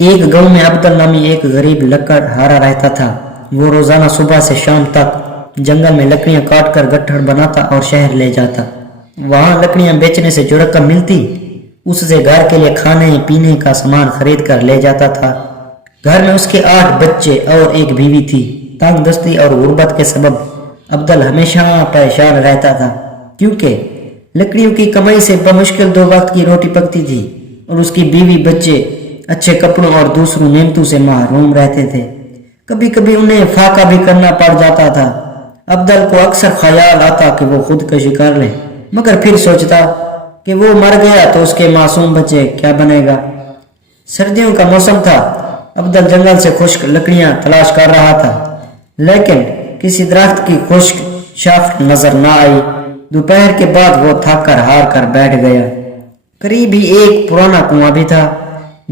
ایک گاؤں میں عبدل نامی ایک غریب لکڑ ہارا رہتا تھا۔ وہ روزانہ صبح سے شام تک جنگل میں لکڑیاں کاٹ کر گٹھڑ بناتا اور شہر لے جاتا۔ وہاں لکڑیاں بیچنے سے جو رقم ملتی اس سے گھر کے لیے کھانے پینے کا سامان خرید کر لے جاتا تھا۔ گھر میں اس کے 8 بچے اور ایک بیوی تھی۔ تنگ دستی اور غربت کے سبب عبدل ہمیشہ پریشان رہتا تھا، کیونکہ لکڑیوں کی کمائی سے بمشکل 2 وقت کی روٹی پکتی تھی اور اس کی بیوی بچے اچھے کپڑوں اور دوسروں نعمتوں سے محروم رہتے تھے۔ کبھی کبھی انہیں فاقہ بھی کرنا پڑ جاتا تھا۔ عبدل کو اکثر خیال آتا کہ وہ خودکشی کر لے، مگر پھر سوچتا کہ وہ مر گیا تو اس کے معصوم بچے کیا بنے گا۔ سردیوں کا موسم تھا۔ عبدل جنگل سے خشک لکڑیاں تلاش کر رہا تھا، لیکن کسی درخت کی خشک شاخ نظر نہ آئی۔ دوپہر کے بعد وہ تھک کر ہار کر بیٹھ گیا۔ قریب ہی ایک پرانا کنواں بھی تھا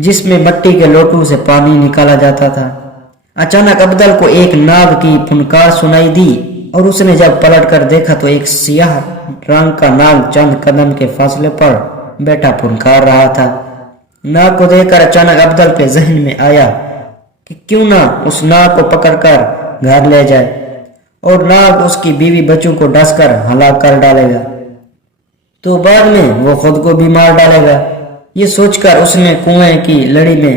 جس میں مٹی کے لوٹوں سے پانی نکالا جاتا تھا۔ اچانک عبدل کو ایک ناگ کی پھنکار سنائی دی اور اس نے جب پلٹ کر دیکھا تو ایک سیاہ رنگ کا ناگ چند قدم کے فاصلے پر بیٹھا پھنکار رہا تھا۔ ناگ کو دیکھ کر اچانک عبدل کے ذہن میں آیا کہ کیوں نہ اس ناگ کو پکڑ کر گھر لے جائے اور ناگ اس کی بیوی بچوں کو ڈس کر ہلاک کر ڈالے گا تو بعد میں وہ خود کو بھی مار ڈالے گا۔ یہ سوچ کر اس نے کنویں کی لڑی میں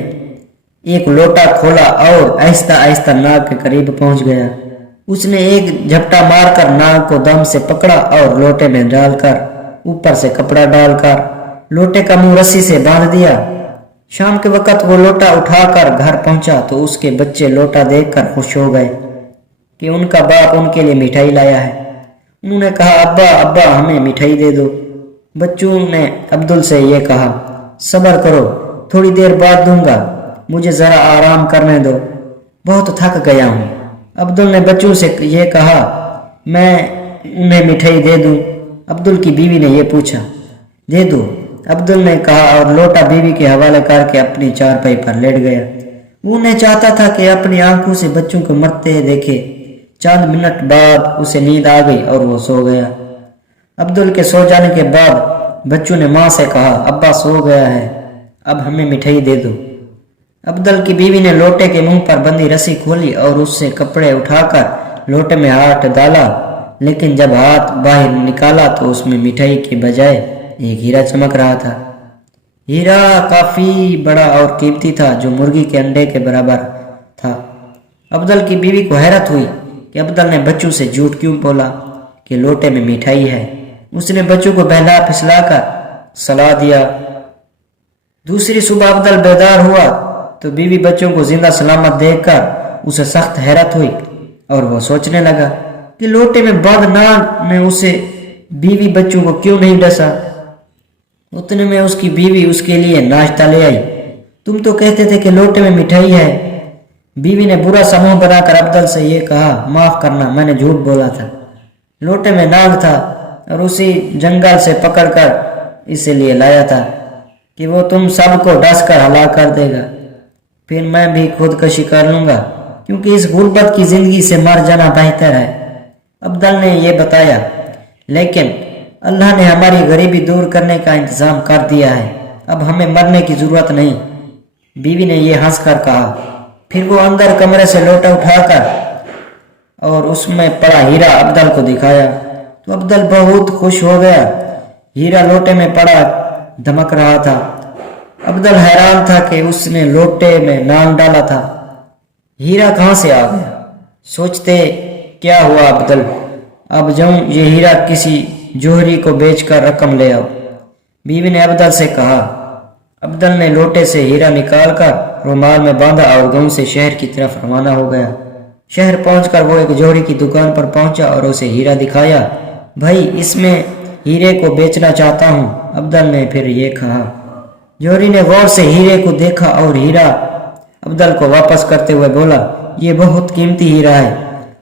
ایک لوٹا کھولا اور آہستہ آہستہ ناگ کے قریب پہنچ گیا۔ اس نے ایک جھپٹا مار کر ناگ کو دم سے پکڑا اور لوٹے میں ڈال کر اوپر سے کپڑا ڈال کر لوٹے کا منہ رسی سے باندھ دیا۔ شام کے وقت وہ لوٹا اٹھا کر گھر پہنچا تو اس کے بچے لوٹا دیکھ کر خوش ہو گئے کہ ان کا باپ ان کے لیے مٹھائی لایا ہے۔ انہوں نے کہا، ابا ابا ہمیں مٹھائی دے دو۔ بچوں نے عبدل سے یہ کہا، صبر کرو، تھوڑی دیر بعد دوں گا، مجھے ذرا آرام کرنے دو، بہت تھک گیا ہوں۔ عبدل نے بچوں سے یہ کہا، میں انہیں مٹھائی دے دوں؟ عبدل کی بیوی نے یہ پوچھا۔ دے دو، عبدل نے کہا اور لوٹا بیوی کے حوالے کر کے اپنی چارپائی پر لیٹ گیا۔ وہ نہیں چاہتا تھا کہ اپنی آنکھوں سے بچوں کو مرتے دیکھے۔ چند منٹ بعد اسے نیند آ گئی اور وہ سو گیا۔ عبدل کے سو جانے کے بعد بچوں نے ماں سے کہا، ابا سو گیا ہے، اب ہمیں مٹھائی دے دو۔ عبدل کی بیوی نے لوٹے کے منہ پر بندھی رسی کھولی اور اس سے کپڑے اٹھا کر لوٹے میں ہاتھ ڈالا، لیکن جب ہاتھ باہر نکالا تو اس میں مٹھائی کے بجائے ایک ہیرا چمک رہا تھا۔ ہیرا کافی بڑا اور قیمتی تھا، جو مرغی کے انڈے کے برابر تھا۔ عبدل کی بیوی کو حیرت ہوئی کہ عبدل نے بچوں سے جھوٹ کیوں بولا کہ لوٹے میں مٹھائی ہے۔ اس نے بچوں کو بہلا پھسلا کر سلا دیا۔ دوسری صبح عبدل بیدار ہوا تو بیوی بچوں کو زندہ سلامت دیکھ کر اسے سخت حیرت ہوئی اور وہ سوچنے لگا کہ لوٹے میں بند ناگ نے اسے بیوی بچوں کو کیوں نہیں ڈسا۔ اتنے میں اس کی بیوی اس کے لیے ناشتہ لے آئی۔ تم تو کہتے تھے کہ لوٹے میں مٹھائی ہے۔ بیوی نے برا سا منہ بنا کر عبدل سے یہ کہا، معاف کرنا، میں نے جھوٹ بولا تھا، لوٹے میں ناگ تھا اور اسی جنگل سے پکڑ کر اسے لیے لایا تھا کہ وہ تم سب کو ڈس کر ہلاک کر دے گا، پھر میں بھی خودکشی کر لوں گا، کیونکہ اس غربت کی زندگی سے مر جانا بہتر ہے۔ عبدل نے یہ بتایا، لیکن اللہ نے ہماری غریبی دور کرنے کا انتظام کر دیا ہے، اب ہمیں مرنے کی ضرورت نہیں۔ بیوی نے یہ ہنس کر کہا۔ پھر وہ اندر کمرے سے لوٹا اٹھا کر اور اس میں پڑا ہیرا عبدل کو دکھایا تو عبدل بہت خوش ہو گیا۔ ہیرا لوٹے میں پڑا دمک رہا تھا۔ عبدل حیران تھا کہ اس نے لوٹے میں ناگ ڈالا تھا، ہیرا کہاں سے آ گیا؟ سوچتے کیا ہوا عبدل، اب جاؤں یہ ہیرا کسی جوہری کو بیچ کر رقم لے آؤ۔ بیوی نے عبدل سے کہا۔ عبدل نے لوٹے سے ہیرا نکال کر رومال میں باندھا اور گاؤں سے شہر کی طرف روانہ ہو گیا۔ شہر پہنچ کر وہ ایک جوہری کی دکان پر پہنچا اور اسے ہیرا دکھایا۔ بھائی، اس میں ہیرے کو بیچنا چاہتا ہوں، عبدل نے پھر یہ کہا۔ جوہری نے غور سے ہیرے کو دیکھا اور ہیرا عبدل کو واپس کرتے ہوئے بولا، یہ بہت قیمتی ہیرا ہے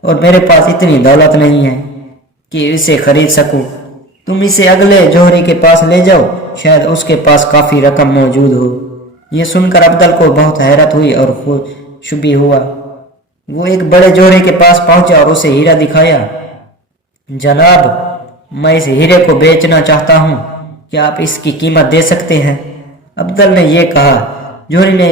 اور میرے پاس اتنی دولت نہیں ہے کہ اسے خرید سکوں، تم اسے اگلے جوہری کے پاس لے جاؤ، شاید اس کے پاس کافی رقم موجود ہو۔ یہ سن کر عبدل کو بہت حیرت ہوئی اور خوش بھی ہوا۔ وہ ایک بڑے جوہری کے پاس پہنچا اور اسے ہیرا دکھایا۔ جناب، میں اس ہیرے کو بیچنا چاہتا ہوں، کیا آپ اس کی قیمت دے سکتے ہیں؟ عبدل نے یہ کہا۔ جوہری نے